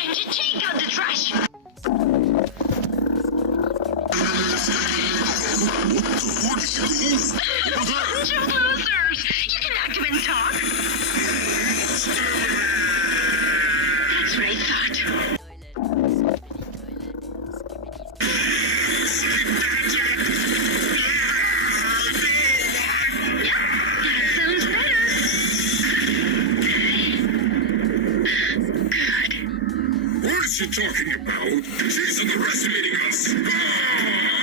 Time to take out the trash. Bunch of losers. You cannot even talk. That's what I thought. That sounds better. Good. What is she talking about? She's underestimating us. Ah!